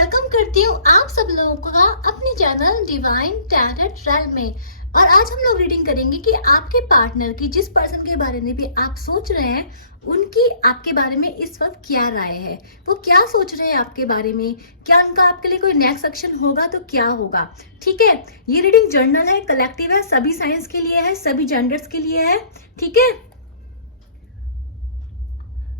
Welcome करती हूँ आप सब लोगों का अपने चैनल डिवाइन टैरेट रेल में। और आज हम लोग रीडिंग करेंगे कि आपके पार्टनर की, जिस पर्सन के बारे में भी आप सोच रहे हैं, उनकी आपके बारे में इस वक्त क्या राय है, वो क्या सोच रहे हैं आपके बारे में, क्या उनका आपके लिए कोई नेक्स्ट एक्शन होगा तो क्या होगा। ठीक है, ये रीडिंग जर्नल है, कलेक्टिव है, सभी साइंस के लिए है, सभी जेंडर्स के लिए है। ठीक है,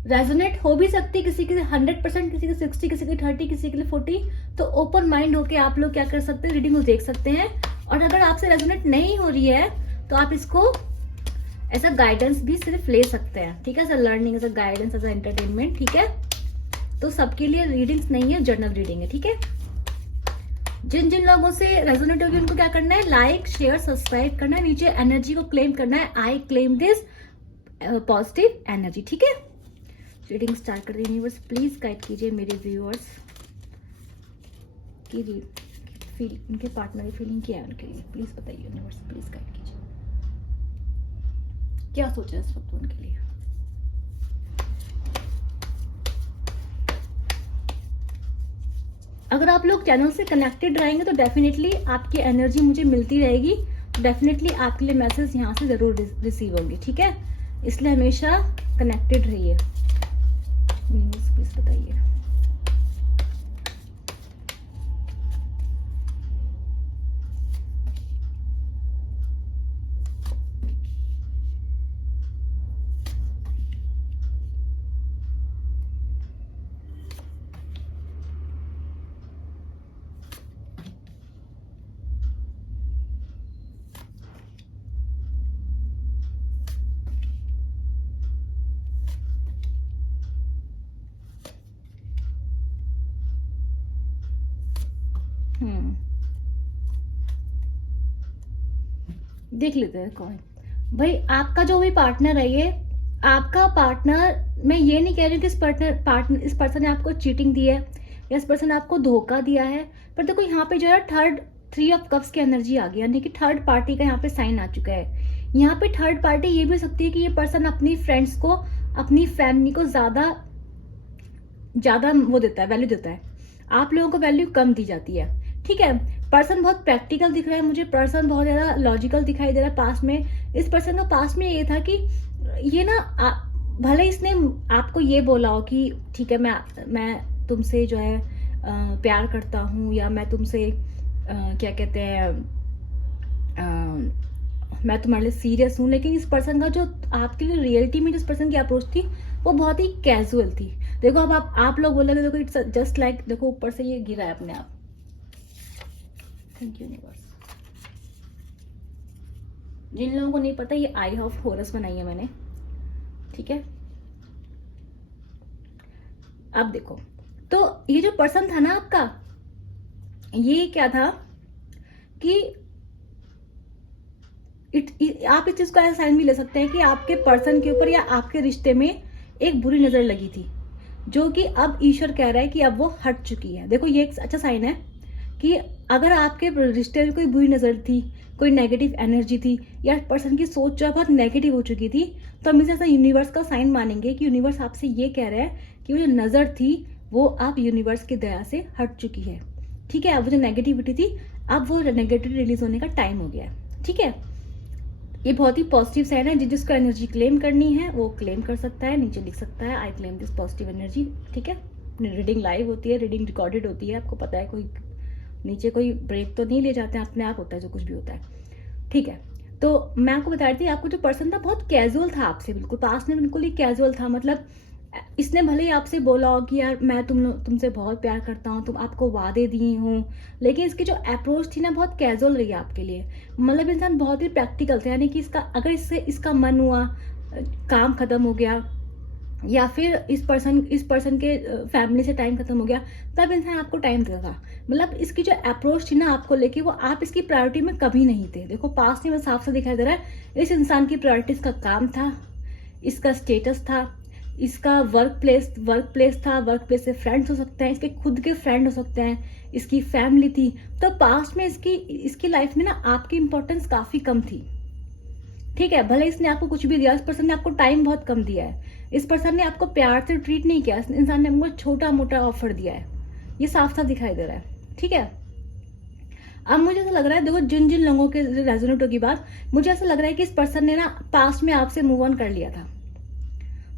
रेजोनेट हो भी सकती, किसी के 100%, किसी के 60, किसी के 30, किसी के लिए 40। तो ओपन माइंड होके आप लोग क्या कर सकते हैं, रीडिंग को देख सकते हैं। और अगर आपसे रेजोनेट नहीं हो रही है तो आप इसको ऐसा गाइडेंस भी सिर्फ ले सकते हैं। ठीक है, as learning, as guidance, as entertainment. ठीक है, तो सबके लिए रीडिंग्स नहीं है, जर्नल रीडिंग है। ठीक है, जिन जिन लोगों से रेजोनेट होगी उनको क्या करना है, लाइक शेयर सब्सक्राइब करना है, नीचे एनर्जी को क्लेम करना है, I claim this positive energy. ठीक है, रीडिंग स्टार्ट कर दी। यूनिवर्स प्लीज गाइड कीजिए मेरे व्यूअर्स की फील, उनके पार्टनर की फीलिंग क्या है उनके लिए, प्लीज बताइए यूनिवर्स, प्लीज गाइड कीजिए, क्या सोच रहे हैं इस वक्त उनके लिए। अगर आप लोग चैनल से कनेक्टेड रहेंगे तो डेफिनेटली आपकी एनर्जी मुझे मिलती रहेगी, डेफिनेटली आपके लिए मैसेज यहाँ से जरूर रिसीव होंगे। ठीक है, इसलिए हमेशा कनेक्टेड रहिए। प्लीज बताइए। देख लेते हैं कौन भाई आपका जो भी पार्टनर है। ये आपका पार्टनर, मैं ये नहीं कह रही हूँ कि इस पर्सन ने आपको चीटिंग दी है या इस पर्सन ने आपको धोखा दिया है, पर देखो यहाँ पे जो है थ्री ऑफ कप्स की एनर्जी आ गई, यानी कि थर्ड पार्टी का यहाँ पे साइन आ चुका है। यहाँ पे थर्ड पार्टी ये भी हो सकती है कि ये पर्सन अपनी फ्रेंड्स को, अपनी फैमिली को ज्यादा वो देता है, वैल्यू देता है, आप लोगों को वैल्यू कम दी जाती है। ठीक है, पर्सन बहुत प्रैक्टिकल दिख रहा है मुझे, पर्सन बहुत ज्यादा लॉजिकल दिखाई दे रहा है। पास में इस पर्सन का पास में ये था कि ये ना भले इसने आपको ये बोला हो कि ठीक है मैं तुमसे जो है प्यार करता हूँ, या मैं तुमसे क्या कहते हैं, मैं तुम्हारे लिए सीरियस हूँ, लेकिन इस पर्सन का जो आपके लिए रियलिटी में जिस पर्सन की अप्रोच थी वो बहुत ही कैजुअल थी। देखो अब आप लोग बोलोगे, देखो इट्स जस्ट लाइक, देखो ऊपर से ये गिरा है अपने आप। Thank you universe. जिन लोगों को नहीं पता, ये आई ऑफ हॉरस बनाई है मैंने। ठीक है, अब देखो, तो ये जो पर्सन था ना आपका, ये क्या था कि आप इस चीज को ऐसा साइन भी ले सकते हैं कि आपके पर्सन के ऊपर या आपके रिश्ते में एक बुरी नजर लगी थी, जो कि अब ईश्वर कह रहा है कि अब वो हट चुकी है। देखो ये एक अच्छा साइन है कि अगर आपके रिश्ते में कोई बुरी नजर थी, कोई नेगेटिव एनर्जी थी, या पर्सन की सोच जो है बहुत नेगेटिव हो चुकी थी, तो हम इसे ऐसा यूनिवर्स का साइन मानेंगे कि यूनिवर्स आपसे ये कह रहा है कि वो जो नजर थी वो अब यूनिवर्स की दया से हट चुकी है। ठीक है, अब वो जो नेगेटिविटी थी, अब वो नेगेटिव रिलीज होने का टाइम हो गया है। ठीक है, ये बहुत ही पॉजिटिव साइन है। जिसको एनर्जी क्लेम करनी है वो क्लेम कर सकता है, नीचे लिख सकता है I claim this positive energy. ठीक है, रीडिंग लाइव होती है, रीडिंग रिकॉर्डेड होती है, आपको पता है, कोई नीचे कोई ब्रेक तो नहीं ले जाते हैं, अपने आप होता है जो कुछ भी होता है। ठीक है, तो मैं आपको बता रही थी, आपको जो पर्सन था बहुत कैजुअल था आपसे, बिल्कुल पास में बिल्कुल ही कैजुअल था। मतलब इसने भले ही आपसे बोला हो कि यार मैं तुमसे बहुत प्यार करता हूँ, तुम आपको वादे दिए हूँ, लेकिन इसकी जो अप्रोच थी ना बहुत कैजुअल रही आपके लिए। मतलब इंसान बहुत ही प्रैक्टिकल था, यानी कि अगर इसका मन हुआ, काम खत्म हो गया, या फिर इस पर्सन के फैमिली से टाइम खत्म हो गया, तब इंसान आपको टाइम देता था। मतलब इसकी जो अप्रोच थी ना आपको लेके, वो आप इसकी प्रायोरिटी में कभी नहीं थे। देखो पास में साफ से दिखाई दे रहा है, इस इंसान की प्रायोरिटी इसका काम था, इसका स्टेटस था, इसका वर्क प्लेस था, वर्क प्लेस से फ्रेंड्स हो सकते हैं, इसके खुद के फ्रेंड हो सकते हैं, इसकी फैमिली थी। तो पास्ट में इसकी लाइफ में ना आपकी इंपॉर्टेंस काफी कम थी। ठीक है, भले इसने आपको कुछ भी दिया, इस पर्सन ने आपको टाइम बहुत कम दिया है, इस पर्सन ने आपको प्यार से ट्रीट नहीं किया, इस इंसान ने आपको छोटा मोटा ऑफर दिया है। ये साफ साफ दिखाई दे रहा है। ठीक है, अब मुझे ऐसा लग रहा है, देखो जिन जिन लोगों के रेजोनेट होगी बात, मुझे ऐसा लग रहा है कि इस पर्सन ने ना पास्ट में आपसे मूव ऑन कर लिया था।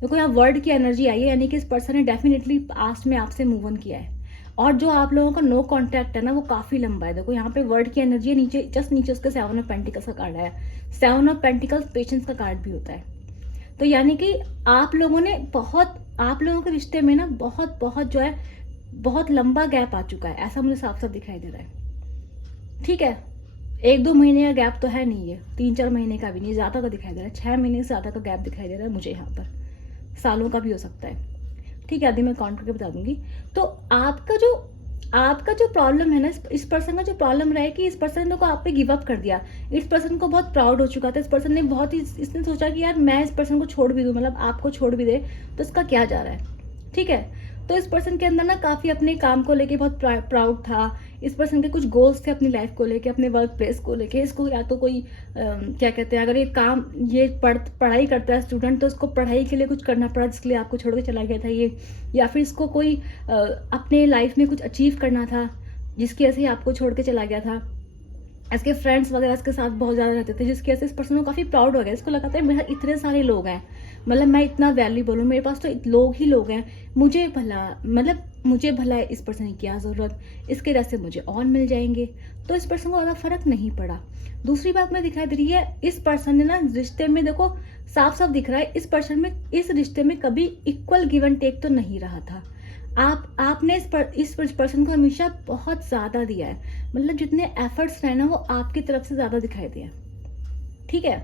देखो यहाँ वर्ड की एनर्जी आई है, यानी कि इस पर्सन ने डेफिनेटली पास्ट में आपसे मूव ऑन किया है। और जो आप लोगों का नो कॉन्टैक्ट है ना, वो काफी लंबा है। देखो यहाँ पे वर्ड की एनर्जी है, नीचे जस्ट नीचे उसके 7 ऑफ पेंटिकल्स का कार्ड है। 7 ऑफ पेंटिकल्स पेशेंस का कार्ड भी होता है। तो यानी कि आप लोगों के रिश्ते में ना बहुत बहुत जो है, बहुत लंबा गैप आ चुका है, ऐसा मुझे साफ साफ दिखाई दे रहा है। ठीक है, 1-2 महीने का गैप तो है नहीं, ये 3-4 महीने का भी नहीं, ज्यादा का दिखाई दे रहा है। 6 महीने से ज्यादा का गैप दिखाई दे रहा है मुझे यहाँ पर, सालों का भी हो सकता है। ठीक है, आदि मैं काउंट करके बता दूंगी। तो आपका जो प्रॉब्लम है ना, इस पर्सन का जो प्रॉब्लम रहा है कि इस पर्सन ने को आप पे गिव अप कर दिया। इस पर्सन को बहुत प्राउड हो चुका था, इस पर्सन ने बहुत ही, इसने सोचा कि यार मैं इस पर्सन को छोड़ भी दूं, मतलब आपको छोड़ भी दे तो इसका क्या जा रहा है। ठीक है, तो इस पर्सन के अंदर ना काफी अपने काम को लेके बहुत प्राउड था। इस पर्सन के कुछ गोल्स थे अपनी लाइफ को लेके, अपने वर्क प्लेस को लेके। इसको या तो कोई क्या कहते हैं, अगर ये पढ़ाई करता है स्टूडेंट, तो इसको पढ़ाई के लिए कुछ करना पड़ा जिसके लिए आपको छोड़ के चला गया था ये। या फिर इसको कोई अपने लाइफ में कुछ अचीव करना था जिसकी वजह से आपको छोड़ के चला गया था। इसके फ्रेंड्स वगैरह इसके साथ बहुत ज़्यादा रहते थे, जिसकी वजह से इस पर्सन को काफ़ी प्राउड हो गया। इसको लगा था मेरे इतने सारे लोग हैं, मतलब मैं इतना वैल्यूएबल हूँ, मेरे पास तो लोग ही लोग हैं, मुझे भला है, इस पर्सन की क्या ज़रूरत, इसके वजह से मुझे और मिल जाएंगे। तो इस पर्सन को ज़्यादा फर्क नहीं पड़ा। दूसरी बात मैं दिखाई दे रही है, इस पर्सन ने ना रिश्ते में, देखो साफ साफ दिख रहा है, इस रिश्ते में कभी इक्वल गिव एंड टेक तो नहीं रहा था। आपने इस पर्सन को हमेशा बहुत ज्यादा दिया है, मतलब जितने एफर्ट्स रहे ना वो आपकी तरफ से ज्यादा दिखाई दिया। ठीक है,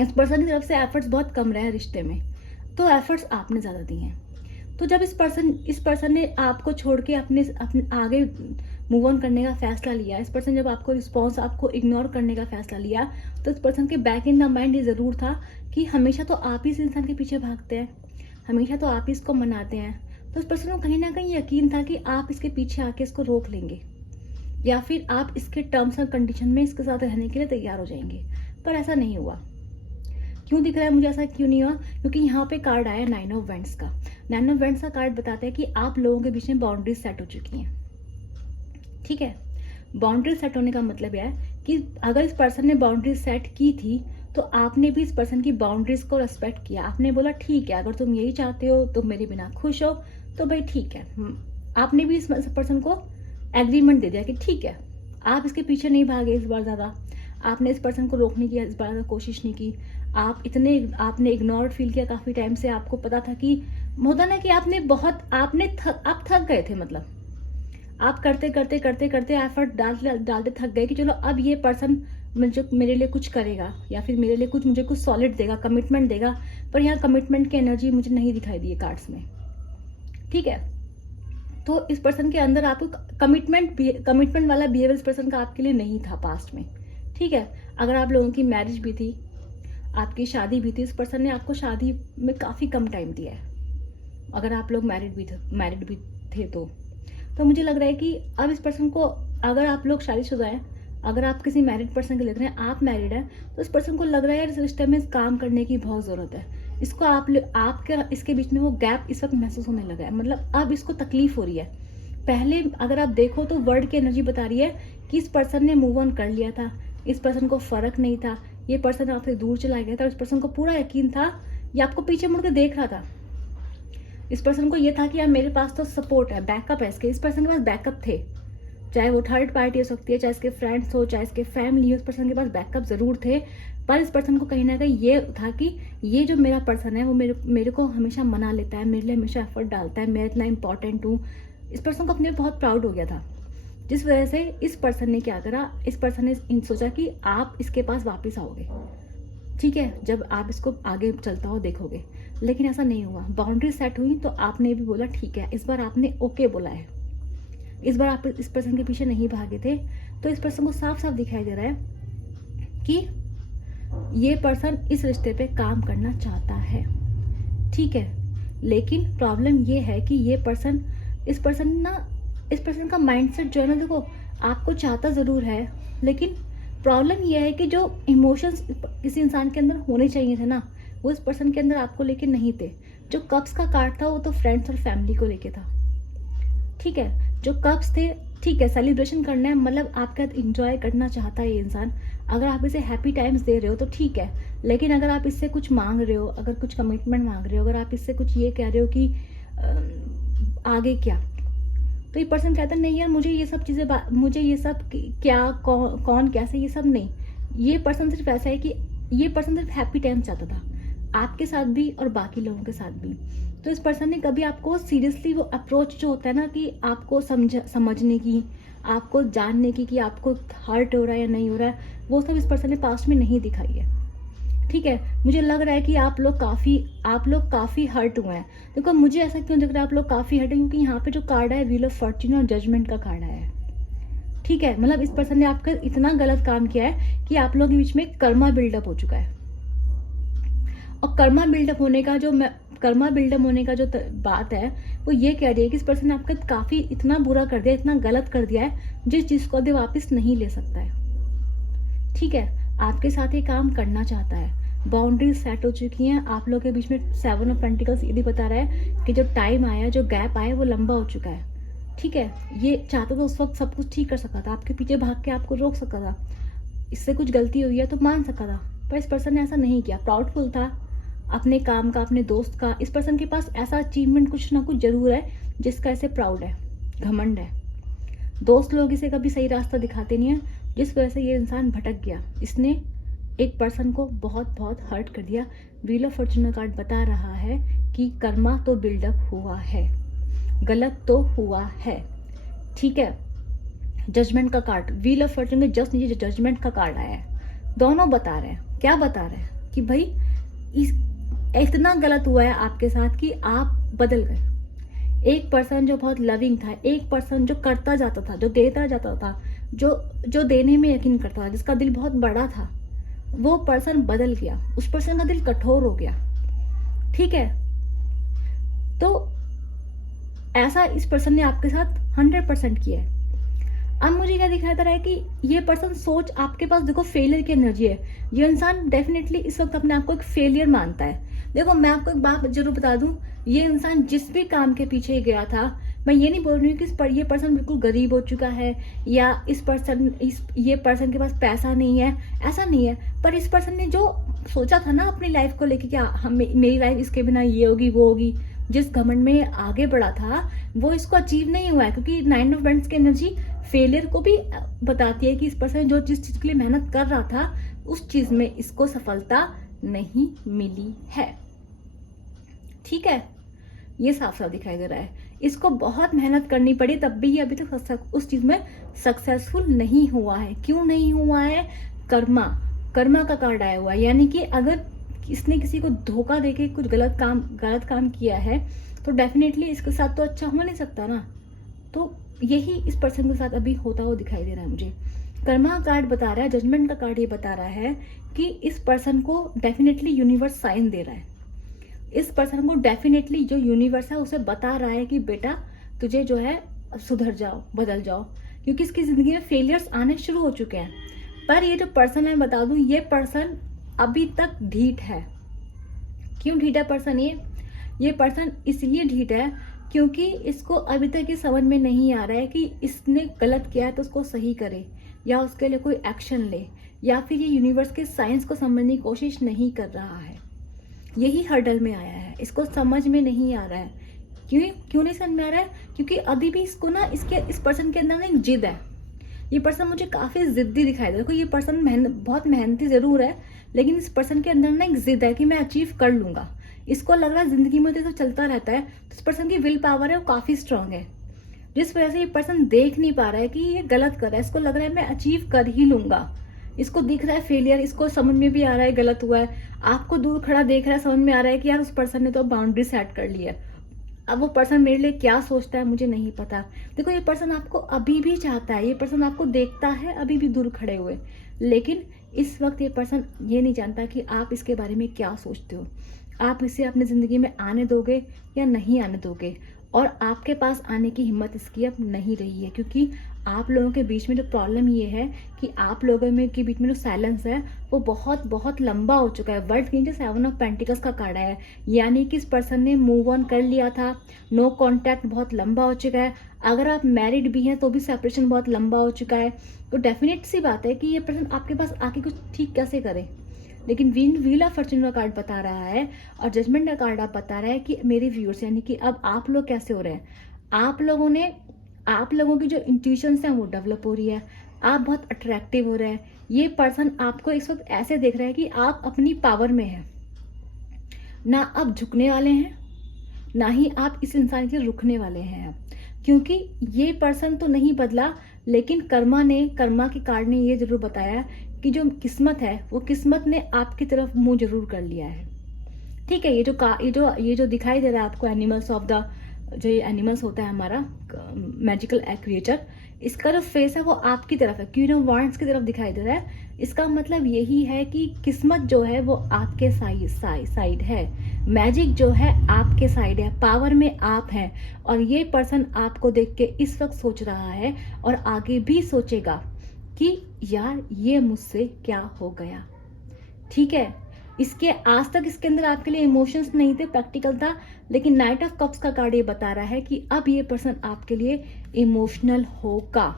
इस पर्सन की तरफ से एफर्ट्स बहुत कम रहे हैं रिश्ते में, तो एफर्ट्स आपने ज्यादा दिए हैं। तो जब इस पर्सन ने आपको छोड़ के अपने आगे मूव ऑन करने का फैसला लिया, इस पर्सन जब आपको इग्नोर करने का फैसला लिया, तो इस पर्सन के बैक इन द माइंड ये जरूर था कि हमेशा तो आप ही इस इंसान के पीछे भागते हैं, हमेशा तो आप ही इसको मनाते हैं। तो उस पर्सन को कहीं ना कहीं यकीन था कि आप इसके पीछे आके इसको रोक लेंगे, या फिर आप इसके टर्म्स और कंडीशन में इसके साथ रहने के लिए तैयार हो जाएंगे। पर ऐसा नहीं हुआ। क्यों दिख रहा है मुझे ऐसा क्यों नहीं हुआ? क्योंकि यहाँ पे कार्ड आया 9 ऑफ वेंट्स का। 9 ऑफ वेंट्स का कार्ड बताता है कि आप लोगों के बीच में बाउंड्रीज सेट हो चुकी हैं। ठीक है, बाउंड्रीज सेट होने का मतलब यह है कि अगर इस पर्सन ने बाउंड्रीज सेट की थी, तो आपने भी इस पर्सन की बाउंड्रीज को रेस्पेक्ट किया। आपने बोला ठीक है, अगर तुम यही चाहते हो, तुम मेरे बिना खुश हो, तो भाई ठीक है। आपने भी इस पर्सन को एग्रीमेंट दे दिया कि ठीक है, आप इसके पीछे नहीं भागे इस बार ज्यादा, आपने इस पर्सन को रोकने की इस बार ज्यादा कोशिश नहीं की। आपने इग्नोर्ड फील किया काफी टाइम से। आपको पता था कि होता ना कि आप थक गए थे, मतलब आप करते करते एफर्ट डालते थक गए कि चलो अब ये पर्सन मेरे लिए कुछ करेगा, या फिर मेरे लिए मुझे कुछ सॉलिड देगा, कमिटमेंट देगा। पर यहाँ कमिटमेंट की एनर्जी मुझे नहीं दिखाई दी है कार्ड्स में। ठीक है, तो इस पर्सन के अंदर आपको कमिटमेंट वाला बिहेवियर इस पर्सन का आपके लिए नहीं था पास्ट में। ठीक है, अगर आप लोगों की मैरिज भी थी, आपकी शादी भी थी, इस पर्सन ने आपको शादी में काफी कम टाइम दिया है। अगर आप लोग मैरिड भी थे तो मुझे लग रहा है कि अब इस पर्सन को, अगर आप लोग शादीशुदा हैं, अगर आप किसी मैरिड पर्सन को देख रहे हैं, आप मैरिड हैं, तो इस पर्सन को लग रहा है यार इस रिश्ते में काम करने की बहुत जरूरत है। इसको आपके इसके बीच में वो गैप इस वक्त महसूस होने लगा है, मतलब अब इसको तकलीफ हो रही है। पहले अगर आप देखो तो वर्ड की एनर्जी बता रही है कि इस पर्सन ने मूव ऑन कर लिया था, इस पर्सन को फर्क नहीं था, ये पर्सन आपसे दूर चला गया था, इस पर्सन को पूरा यकीन था, ये आपको पीछे मुड़ के देख रहा था। इस पर्सन को ये था कि यार मेरे पास तो सपोर्ट है, बैकअप है इसके। इस पर्सन के पास बैकअप थे, चाहे वो थर्ड पार्टी हो सकती है, चाहे इसके फ्रेंड्स हो, चाहे इसके फैमिली हो, इस पर्सन के पास बैकअप जरूर थे। पर इस पर्सन को कहीं ना कहीं ये था कि ये जो मेरा पर्सन है वो मेरे को हमेशा मना लेता है, मेरे लिए हमेशा एफर्ट डालता है, मैं इतना इंपॉर्टेंट हूँ। इस पर्सन को अपने बहुत प्राउड हो गया था, जिस वजह से इस पर्सन ने क्या करा, इस पर्सन ने सोचा कि आप इसके पास वापस आओगे, ठीक है, जब आप इसको आगे चलता हो देखोगे। लेकिन ऐसा नहीं हुआ। बाउंड्री सेट हुई तो आपने भी बोला ठीक है, इस बार आपने ओके बोला है, इस बार आप इस पर्सन के पीछे नहीं भागे थे। तो इस पर्सन को साफ साफ दिखाई दे रहा है कि ये पर्सन इस रिश्ते पे काम करना चाहता है, ठीक है। लेकिन प्रॉब्लम ये है कि इस पर्सन का माइंडसेट जो है ना, देखो आपको चाहता जरूर है, लेकिन प्रॉब्लम ये है कि जो इमोशंस किसी इंसान के अंदर होने चाहिए थे ना, वो इस पर्सन के अंदर आपको लेके नहीं थे। जो कप्स का कार्ड था वो तो फ्रेंड्स और फैमिली को लेके था, ठीक है। जो कप्स थे, ठीक है सेलिब्रेशन करना है, मतलब आपके साथ इंजॉय करना चाहता है ये इंसान, अगर आप इसे हैप्पी टाइम्स दे रहे हो तो ठीक है। लेकिन अगर आप इससे कुछ मांग रहे हो, अगर कुछ कमिटमेंट मांग रहे हो, अगर आप इससे कुछ ये कह रहे हो कि आगे क्या, तो ये पर्सन कहता है नहीं यार मुझे ये सब चीज़ें, मुझे ये सब क्या कौन कैसे, ये सब नहीं। ये पर्सन सिर्फ ऐसा है कि ये पर्सन सिर्फ हैप्पी टाइम चाहता था, आपके साथ भी और बाकी लोगों के साथ भी। तो इस पर्सन ने कभी आपको सीरियसली वो अप्रोच जो होता है ना कि आपको समझने की, आपको जानने की कि आपको हर्ट हो रहा है या नहीं हो रहा है, वो सब इस पर्सन ने पास्ट में नहीं दिखाई है। ठीक है, मुझे लग रहा है कि आप लोग काफ़ी हर्ट हुए हैं। देखो मुझे ऐसा क्यों लग रहा है आप लोग काफ़ी हर्ट हैं, क्योंकि यहाँ पे जो कार्ड है व्हील ऑफ फॉर्च्यून और जजमेंट का कार्ड आया है। ठीक है, मतलब इस पर्सन ने आपका इतना गलत काम किया है कि आप लोगों के बीच में कर्मा बिल्डअप हो चुका है। और कर्मा बिल्डअप होने का जो बात है वो ये कह रही है कि इस पर्सन ने आपका काफ़ी इतना बुरा कर दिया, इतना गलत कर दिया है, जिस चीज़ को अभी वापस नहीं ले सकता है। ठीक है, आपके साथ ये काम करना चाहता है, बाउंड्रीज सेट हो चुकी हैं आप लोगों के बीच में। 7 ऑफ पेंटिकल्स ये बता रहा है कि जो टाइम आया, जो गैप आया वो लंबा हो चुका है। ठीक है, ये चाहता था उस वक्त सब कुछ ठीक कर सका था, आपके पीछे भाग के आपको रोक सका था, इससे कुछ गलती हुई है तो मान सका था, पर इस पर्सन ने ऐसा नहीं किया। प्राउडफुल था अपने काम का, अपने दोस्त का। इस पर्सन के पास ऐसा अचीवमेंट कुछ ना कुछ जरूर है जिसका ऐसे प्राउड है, घमंड है। दोस्त लोग इसे कभी सही रास्ता दिखाते नहीं है, जिस वजह से ये इंसान भटक गया। इसने एक पर्सन को बहुत बहुत हर्ट कर दिया। व्हील ऑफ फॉर्च्यून कार्ड बता रहा है कि कर्मा तो बिल्डअप हुआ है, गलत तो हुआ है। ठीक है, जजमेंट का कार्ड, व्हील ऑफ फॉर्च्यून के जस्ट नीचे जजमेंट का कार्ड आया है। दोनों बता रहे हैं, क्या बता रहे हैं कि भाई इतना गलत हुआ है आपके साथ कि आप बदल गए। एक पर्सन जो बहुत लविंग था, एक पर्सन जो करता जाता था, जो देता जाता था, जो देने में यकीन करता था, जिसका दिल बहुत बड़ा था, वो पर्सन बदल गया, उस पर्सन का दिल कठोर हो गया। ठीक है, तो ऐसा इस पर्सन ने आपके साथ 100% किया है। अब मुझे क्या दिखाई दे रहा है कि ये पर्सन सोच, आपके पास देखो फेलियर की एनर्जी है। ये इंसान डेफिनेटली इस वक्त अपने आप को एक फेलियर मानता है। देखो मैं आपको एक बात जरूर बता दूं, ये इंसान जिस भी काम के पीछे गया था, मैं ये नहीं बोल रही हूँ कि ये पर्सन बिल्कुल गरीब हो चुका है या ये पर्सन के पास पैसा नहीं है, ऐसा नहीं है। पर इस पर्सन ने जो सोचा था ना अपनी लाइफ को लेके, क्या मेरी लाइफ इसके बिना ये होगी वो होगी, जिस घमंड में आगे बढ़ा था वो इसको अचीव नहीं हुआ है। क्योंकि 9 ऑफ वेंट्स की एनर्जी फेलियर को भी बताती है कि इस पर्सन जो जिस चीज के लिए मेहनत कर रहा था उस चीज में इसको सफलता नहीं मिली है। ठीक है, ये साफ साफ दिखाई दे रहा है। इसको बहुत मेहनत करनी पड़ी तब भी ये अभी तक उस चीज में सक्सेसफुल नहीं हुआ है। क्यों नहीं हुआ है? कर्मा का कार्ड आया हुआ है। यानी कि अगर इसने किसी को धोखा देके कुछ गलत काम किया है तो डेफिनेटली इसके साथ तो अच्छा हो नहीं सकता ना। तो यही इस पर्सन के साथ अभी होता हुआ दिखाई दे रहा है मुझे। कर्मा कार्ड बता रहा है, जजमेंट का कार्ड ये बता रहा है कि इस पर्सन को डेफिनेटली यूनिवर्स साइन दे रहा है। इस पर्सन को डेफिनेटली जो यूनिवर्स है उसे बता रहा है कि बेटा तुझे जो है सुधर जाओ, बदल जाओ, क्योंकि इसकी जिंदगी में फेलियर्स आने शुरू हो चुके हैं। पर ये जो पर्सन है, बता दूं, ये पर्सन अभी तक ढीठ है। क्यों ढीठ है पर्सन? ये पर्सन इसलिए ढीठ है क्योंकि इसको अभी तक ये समझ में नहीं आ रहा है कि इसने गलत किया है तो उसको सही करे या उसके लिए कोई एक्शन ले, या फिर ये यूनिवर्स के साइंस को समझने की कोशिश नहीं कर रहा है। यही हर्डल में आया है, इसको समझ में नहीं आ रहा है। क्यों नहीं समझ में आ रहा है? क्योंकि अभी भी इसको ना इस पर्सन के अंदर ना एक जिद है। ये पर्सन मुझे काफी जिद्दी दिखाई दे। देखो ये पर्सन बहुत मेहनती जरूर है, लेकिन इस पर्सन के अंदर ना एक जिद है कि मैं अचीव कर लूंगा। इसको लग रहा है जिंदगी में तो चलता रहता है, तो इस पर्सन की विल पावर है वो काफी स्ट्रांग है, जिस वजह से ये पर्सन देख नहीं पा रहा है कि ये गलत कर रहा है। इसको लग रहा है मैं अचीव कर ही लूंगा। इसको दिख रहा है फेलियर, इसको समझ में भी आ रहा है गलत हुआ है। आपको दूर खड़ा देख रहा है, समझ में आ रहा है कि यार उस पर्सन ने तो बाउंड्री सेट कर ली है। अब वो पर्सन मेरे लिए क्या सोचता है मुझे नहीं पता। देखो ये पर्सन आपको अभी भी चाहता है, ये पर्सन आपको देखता है अभी भी दूर खड़े हुए, लेकिन इस वक्त ये पर्सन ये नहीं जानता कि आप इसके बारे में क्या सोचते हो। आप इसे अपनी जिंदगी में आने दोगे या नहीं आने दोगे। और आपके पास आने की हिम्मत इसकी अब नहीं रही है, क्योंकि आप लोगों के बीच में जो प्रॉब्लम ये है कि आप लोगों में के बीच में जो साइलेंस है वो बहुत बहुत लंबा हो चुका है। वर्ल्ड के नीचे 7 ऑफ पेंटिकल्स का कार्ड है, यानी कि इस पर्सन ने मूव ऑन कर लिया था, नो कॉन्टैक्ट बहुत लंबा हो चुका है। अगर आप मैरिड भी हैं तो भी सेपरेशन बहुत लंबा हो चुका है। तो डेफिनेट सी बात है कि ये पर्सन आपके पास आके कुछ ठीक कैसे करे। लेकिन व्हील ऑफ फॉर्च्यून का कार्ड बता रहा है और जजमेंट का कार्ड आप बता रहा है कि मेरे व्यूअर्स, यानी कि अब आप लोग कैसे हो रहे हैं, आप लोगों की जो इंट्यूशंस हैं वो डेवलप हो रही है, आप बहुत अट्रैक्टिव हो रहे हैं। ये पर्सन आपको इस वक्त ऐसे देख रहा है कि आप अपनी पावर में हैं, ना आप झुकने वाले हैं, ना ही आप इस इंसान के रुकने वाले हैं अब, क्योंकि ये पर्सन तो नहीं बदला, लेकिन कर्मा के कार्ड ने ये जरूर बताया कि जो किस्मत है वो किस्मत ने आपकी तरफ मुंह जरूर कर लिया है। ठीक है, ये जो दिखाई दे रहा है आपको एनिमल्स ऑफ द, जो ये एनिमल्स होता है हमारा मैजिकल क्रिएचर, इसका जो फेस है वो आपकी तरफ है, क्वीन ऑफ वांड्स की तरफ दिखाई दे रहा है। इसका मतलब यही है कि किस्मत जो है वो आपके साइड है, मैजिक जो है आपके साइड है, पावर में आप हैं। और ये पर्सन आपको देख के इस वक्त सोच रहा है और आगे भी सोचेगा कि यार ये मुझसे क्या हो गया। ठीक है, इसके आज तक इसके अंदर आपके लिए इमोशंस नहीं थे, प्रैक्टिकल था, लेकिन नाइट ऑफ कप्स का कार्ड ये बता रहा है कि अब ये पर्सन आपके लिए इमोशनल होगा।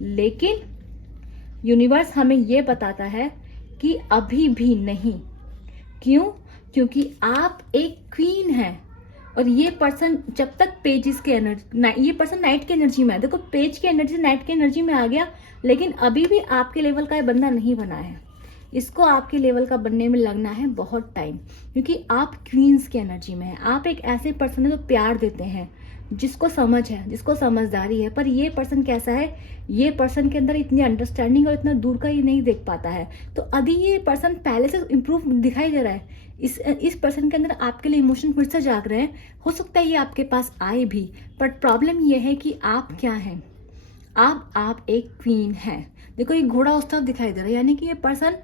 लेकिन यूनिवर्स हमें ये बताता है कि अभी भी नहीं। क्यों? क्योंकि आप एक क्वीन हैं और ये पर्सन जब तक पेजेस के एनर्जी, ये पर्सन नाइट की एनर्जी में है, देखो पेज की एनर्जी नाइट की एनर्जी में आ गया, लेकिन अभी भी आपके लेवल का ये बंदा नहीं बना है। इसको आपके लेवल का बनने में लगना है बहुत टाइम, क्योंकि आप क्वींस की एनर्जी में हैं। आप एक ऐसे पर्सन है जो प्यार देते हैं, जिसको समझ है, जिसको समझदारी है। पर ये पर्सन कैसा है, ये पर्सन के अंदर इतनी अंडरस्टैंडिंग और इतना दूर का ये नहीं देख पाता है। तो अभी ये पर्सन पहले से इम्प्रूव दिखाई दे रहा है। इस पर्सन के अंदर आपके लिए इमोशन फिर से जाग रहे हैं। हो सकता है ये आपके पास आए भी, बट प्रॉब्लम ये है कि आप क्या हैं, आप एक क्वीन हैं। देखो ये घोड़ा उस तरफ दिखाई दे रहा है, यानी कि ये पर्सन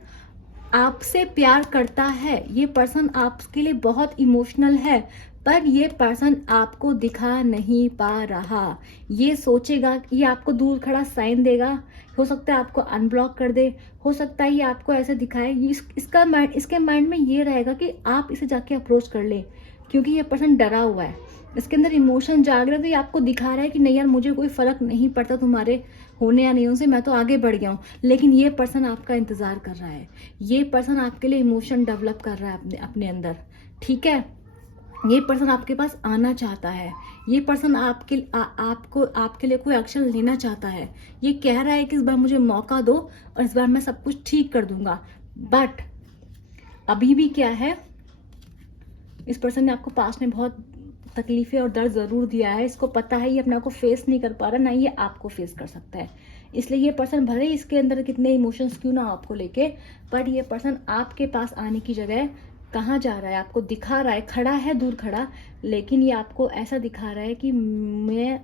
आपसे प्यार करता है, ये पर्सन आपके लिए बहुत इमोशनल है, पर ये पर्सन आपको दिखा नहीं पा रहा। ये सोचेगा, ये आपको दूर खड़ा साइन देगा, हो सकता है आपको अनब्लॉक कर दे, हो सकता है ये आपको ऐसे दिखाए। इसके माइंड में ये रहेगा कि आप इसे जाके अप्रोच कर ले, क्योंकि ये पर्सन डरा हुआ है, इसके अंदर इमोशन जाग रहे, तो ये आपको दिखा रहा है कि नहीं यार मुझे कोई फर्क नहीं पड़ता तुम्हारे होने या नहीं होने से, मैं तो आगे बढ़ गया हूँ। लेकिन ये पर्सन आपका इंतजार कर रहा है, ये पर्सन आपके लिए इमोशन डेवलप कर रहा है अपने अंदर। ठीक है, ये पर्सन आपके पास आना चाहता है, ये पर्सन आपके लिए कोई एक्शन लेना चाहता है। ये कह रहा है कि इस बार मुझे मौका दो और इस बार मैं सब कुछ ठीक कर दूंगा। बट अभी भी क्या है, इस पर्सन ने आपको पास्ट में बहुत तकलीफें और दर्द जरूर दिया है। इसको पता है ये अपने आप को फेस नहीं कर पा रहा, ना ये आपको फेस कर सकता है। इसलिए ये पर्सन भले ही इसके अंदर कितने इमोशंस क्यों ना आपको लेके, पर ये पर्सन आपके पास आने की जगह कहाँ जा रहा है, आपको दिखा रहा है, खड़ा है दूर खड़ा, लेकिन ये आपको ऐसा दिखा रहा है कि मैं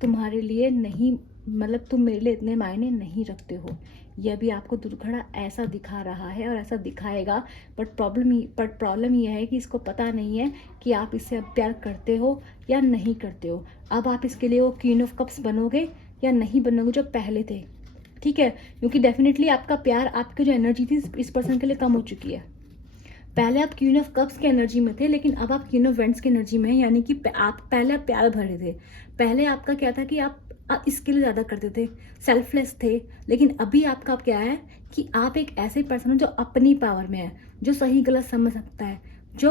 तुम्हारे लिए नहीं, मतलब तुम मेरे लिए इतने मायने नहीं रखते हो। ये अभी आपको दूर खड़ा ऐसा दिखा रहा है और ऐसा दिखाएगा। बट प्रॉब्लम ये है कि इसको पता नहीं है कि आप इससे अब प्यार करते हो या नहीं करते हो। अब आप इसके लिए वो क्वीन ऑफ कप्स बनोगे या नहीं बनोगे जो पहले थे। ठीक है, क्योंकि डेफिनेटली आपका प्यार, आपकी जो एनर्जी थी इस पर्सन के लिए कम हो चुकी है। पहले आप क्वीन ऑफ कप्स की एनर्जी में थे, लेकिन अब आप क्वीन ऑफ वेंट्स की एनर्जी में है, यानी कि आप पहले प्यार भरे थे। पहले आपका क्या था कि आप इसके लिए ज़्यादा करते थे, सेल्फलेस थे। लेकिन अभी आपका क्या है कि आप एक ऐसे पर्सन हो जो अपनी पावर में है, जो सही गलत समझ सकता है। जो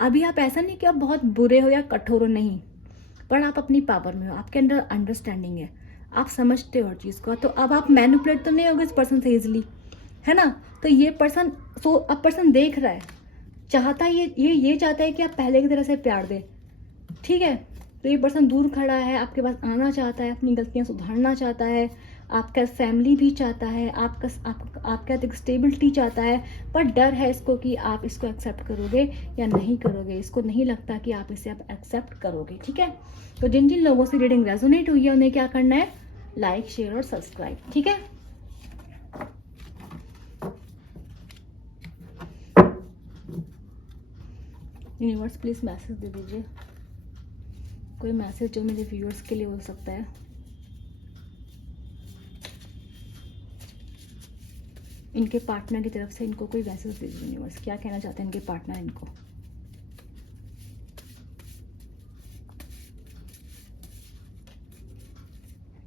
अभी आप ऐसा नहीं कि आप बहुत बुरे हो या कठोर हो, नहीं, पर आप अपनी पावर में हो, आपके अंदर अंडरस्टैंडिंग है, आप समझते हो हर चीज़ को। तो अब आप मैनिपुलेट तो नहीं होगे इस पर्सन से इजिली, है ना। तो ये पर्सन, तो अब पर्सन देख रहा है, चाहता है ये चाहता है कि आप पहले की तरह से प्यार दे। ठीक है, तो ये पर्सन दूर खड़ा है, आपके पास आना चाहता है, अपनी गलतियां सुधारना चाहता है, आपका फैमिली भी चाहता है, आपका एक स्टेबिलिटी चाहता है। पर डर है इसको कि आप इसको एक्सेप्ट करोगे या नहीं करोगे। इसको नहीं लगता कि आप इसे आप एक्सेप्ट करोगे। ठीक है, तो जिन जिन लोगों से रीडिंग रेजोनेट हुई है उन्हें क्या करना है, लाइक शेयर और सब्सक्राइब। ठीक है, यूनिवर्स प्लीज मैसेज दे दीजिए। कोई मैसेज जो मेरे व्यूअर्स के लिए हो सकता है। इनके पार्टनर की तरफ से इनको कोई मैसेज दे दीजिए यूनिवर्स, क्या कहना चाहते हैं इनके पार्टनर इनको।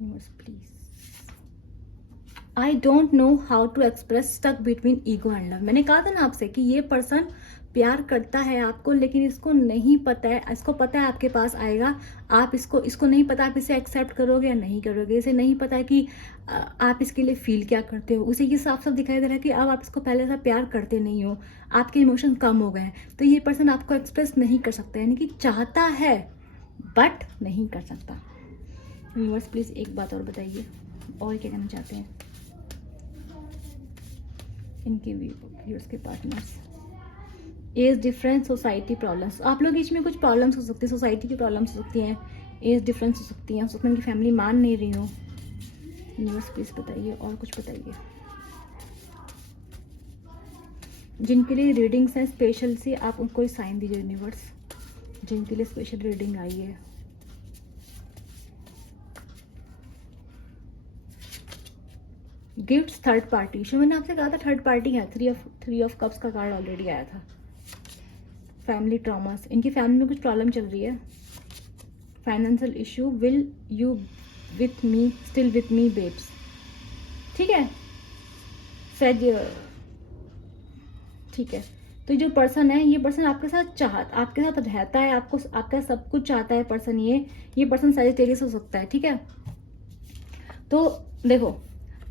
Universe please. I don't know how to express stuck between ego and love. मैंने कहा था ना आपसे कि ये पर्सन प्यार करता है आपको, लेकिन इसको नहीं पता है, इसको पता है आपके पास आएगा, आप इसको नहीं पता आप इसे एक्सेप्ट करोगे या नहीं करोगे। इसे नहीं पता है कि आप इसके लिए फील क्या करते हो। उसे ये साफ साफ दिखाई दे रहा है कि अब आप इसको पहले से प्यार करते नहीं हो, आपके इमोशन कम हो गए हैं। तो ये पर्सन आपको एक्सप्रेस नहीं कर सकता, यानी कि चाहता है बट नहीं कर सकता। यूनिवर्स प्लीज एक बात और बताइए, और क्या कहना चाहते हैं इनके व्यूअर्स के partners. Age difference, society problems, आप लोग बीच में कुछ प्रॉब्लम्स हो सकती है, सोसाइटी की प्रॉब्लम्स हो सकती हैं, एज डिफरेंस हो सकती है, हो सकता है उनकी फैमिली मान नहीं रही हो। यूनिवर्स प्लीज बताइए और कुछ बताइए। जिनके लिए रीडिंग्स हैं स्पेशल से, आप उनको ही साइन दीजिए यूनिवर्स, जिनके लिए स्पेशल रीडिंग आई है। गिफ्ट्स, थर्ड पार्टी इशू, मैंने आपसे कहा था थर्ड पार्टी है। थ्री ऑफ कप्स का कार्ड ऑलरेडी आया था। फैमिली ट्रॉमास, इनकी फैमिली में कुछ प्रॉब्लम चल रही है। Financial issue, will you with me still with me babes, ठीक है सैज, ठीक है। तो जो पर्सन है, ये पर्सन आपके साथ आपके साथ रहता है, आपको आपका सब कुछ चाहता है पर्सन। ये पर्सन सैजिटेरियस हो सकता है, ठीक है। तो देखो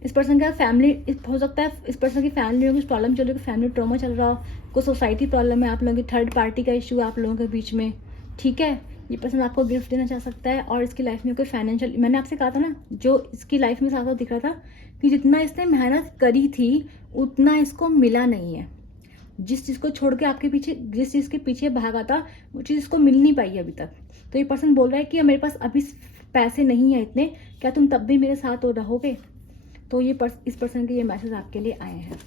इस पर्सन का फैमिली हो सकता है, इस पर्सन की फैमिली में कुछ प्रॉब्लम चल रही है, फैमिली ट्रॉमा चल रहा हो, कोई सोसाइटी प्रॉब्लम है, आप लोगों की थर्ड पार्टी का इशू है आप लोगों के बीच में, ठीक है। ये पर्सन आपको गिफ्ट देना चाह सकता है, और इसकी लाइफ में कोई फाइनेंशियल, मैंने आपसे कहा था ना, जो इसकी लाइफ में साथ साथ दिख रहा था कि जितना इसने मेहनत करी थी उतना इसको मिला नहीं है। जिस चीज़ को छोड़ के आपके पीछे, जिस चीज़ के पीछे भागा था, वो चीज़ इसको मिल नहीं पाई अभी तक। तो ये पर्सन बोल रहा है कि मेरे पास अभी पैसे नहीं है इतने, क्या तुम तब भी मेरे साथ रहोगे। तो ये इस पर्सन के ये मैसेज आपके लिए आए हैं,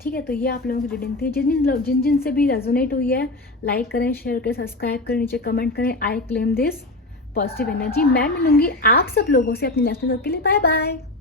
ठीक है। तो ये आप लोगों की रीडिंग थी। जिन से भी रेजोनेट हुई है, लाइक करें, शेयर करें, सब्सक्राइब करें, नीचे कमेंट करें। I claim this positive energy. मैं मिलूंगी आप सब लोगों से अपनी नेक्स्ट वीडियो के लिए। Bye bye.